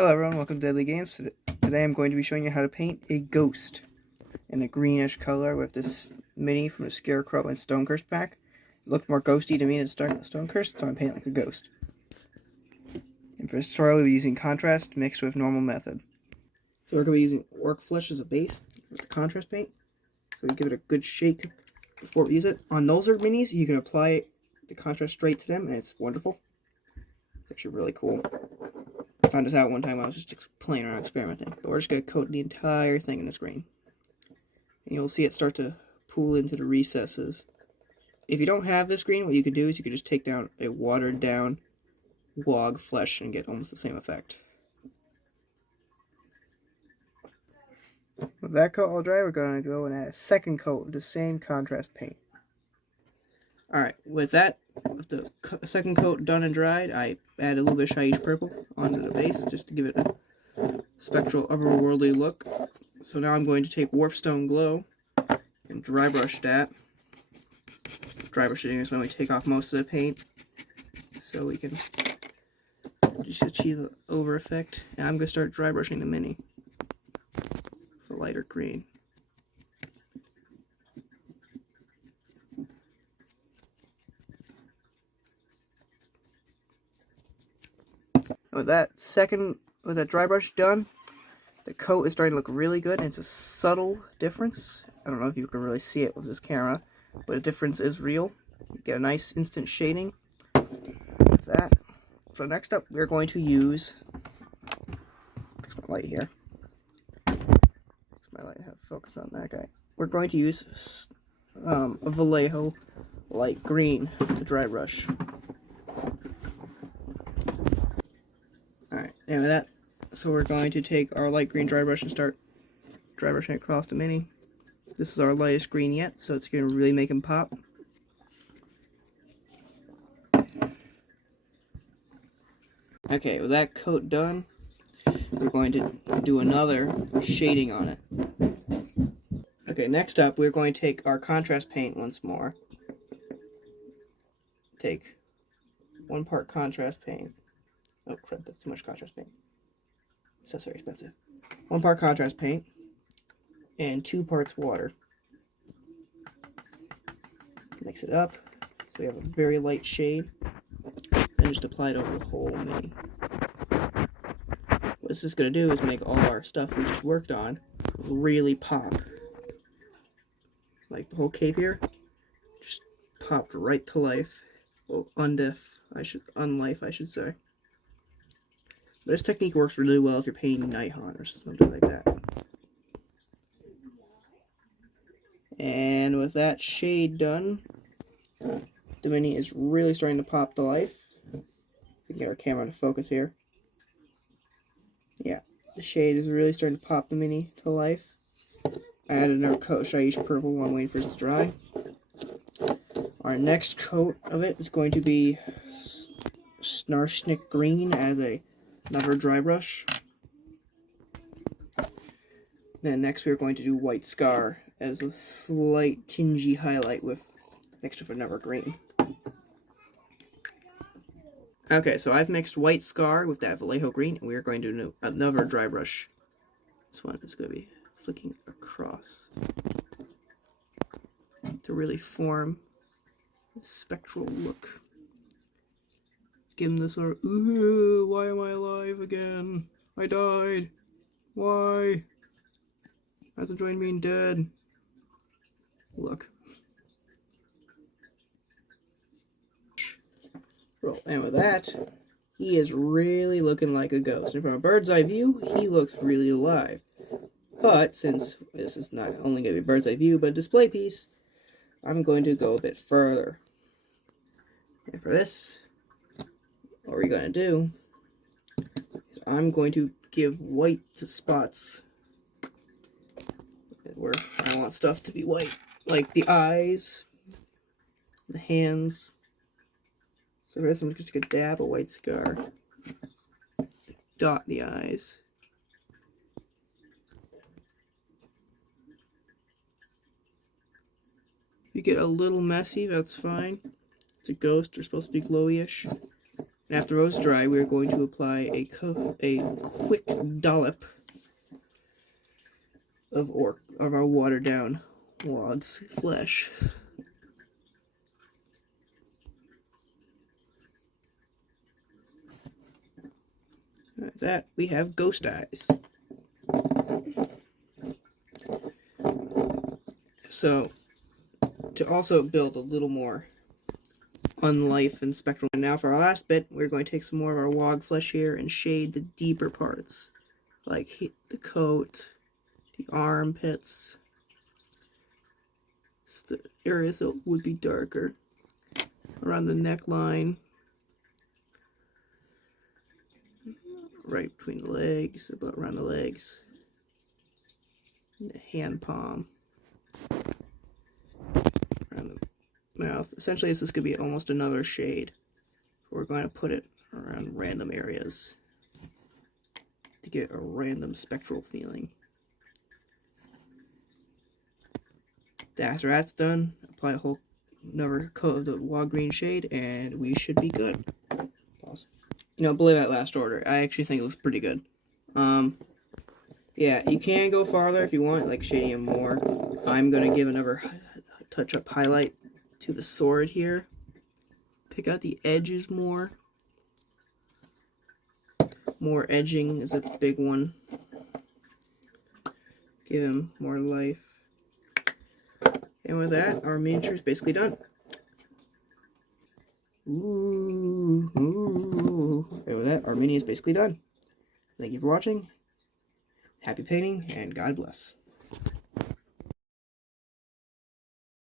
Hello everyone, welcome to Deadly Games. Today I'm going to be showing you how to paint a ghost in a greenish color with this mini from the Scarecrow and Stonecurse pack. It looked more ghosty to me than Stonecurse, so I'm painting like a ghost. And for this tutorial we'll be using contrast mixed with normal method. So we're going to be using Orc Flesh as a base with the contrast paint. So we give it a good shake before we use it. On Nulzer minis you can apply the contrast straight to them and it's wonderful. It's actually really cool. I found this out one time when I was just playing around experimenting. But we're just going to coat the entire thing in this green. And you'll see it start to pool into the recesses. If you don't have this green, what you could do is you could just take down a watered down log flesh and get almost the same effect. With that coat all dry, we're going to go and add a second coat of the same contrast paint. Alright, with the second coat done and dried, I add a little bit of Shaiish purple onto the base just to give it a spectral otherworldly look. So now I'm going to take Warpstone Glow and dry brush that. Dry brushing is when we take off most of the paint so we can just achieve the over effect. And I'm going to start dry brushing the mini for lighter green. With that dry brush done, the coat is starting to look really good, and it's a subtle difference. I don't know if you can really see it with this camera, but the difference is real. You get a nice instant shading with that. So next up, we're going to use, fix my light here. Fix my light, have focus on that guy. We're going to use a Vallejo light green to dry brush. Alright, and with that, so we're going to take our light green dry brush and start dry brushing across the mini. This is our lightest green yet, so it's going to really make him pop. Okay, with that coat done, we're going to do another shading on it. Okay, next up, we're going to take our contrast paint once more. Take 1 part contrast paint. Oh crap, that's too much contrast paint. So very expensive. 1 part contrast paint and 2 parts water. Mix it up so we have a very light shade and just apply it over the whole mini. What this is going to do is make all our stuff we just worked on really pop. Like the whole cape here just popped right to life. Well, unlife I should say. But this technique works really well if you're painting nighthaunt or something like that. And with that shade done, the mini is really starting to pop to life. We can get our camera to focus here. Yeah, the shade is really starting to pop the mini to life. I added another coat of Shaiish purple while I'm waiting for it to dry. Our next coat of it is going to be Snarshnik green as another dry brush. Then next we're going to do White Scar as a slight tingy highlight mixed with another green. Okay, so I've mixed White Scar with that Vallejo green, and we're going to do another dry brush. This one is going to be flicking across to really form a spectral look. Give him this sort of, ooh, why am I alive again? I died. Why? I was enjoying being dead. Look. And with that, he is really looking like a ghost. And from a bird's eye view, he looks really alive. But since this is not only going to be a bird's eye view, but a display piece, I'm going to go a bit further. And for this, what we're going to do is I'm going to give white spots where I want stuff to be white, like the eyes, the hands. So for this, I'm just going to dab a White Scar, dot the eyes. If you get a little messy, that's fine. It's a ghost, they're supposed to be glowy-ish. And after those dry, we are going to apply a quick dollop of our watered down wog's flesh. Like that, we have ghost eyes. So, to also build a little more unlife and spectral. And now for our last bit, we're going to take some more of our wog flesh here and shade the deeper parts, like the coat, the armpits, the areas that would be darker, around the neckline, right between the legs, about around the legs, and the hand palm, around the mouth. Essentially, this is going to be almost another shade. We're going to put it around random areas to get a random spectral feeling. After that's done, apply a whole another coat of the wog green shade, and we should be good. Pause. Below that last order, I actually think it looks pretty good. Yeah, you can go farther if you want, like shading it more. I'm gonna give another touch-up highlight to the sword here. Pick out the edges more. More edging is a big one. Give him more life. And with that, our miniature is basically done. Ooh. And with that, our mini is basically done. Thank you for watching. Happy painting, and God bless.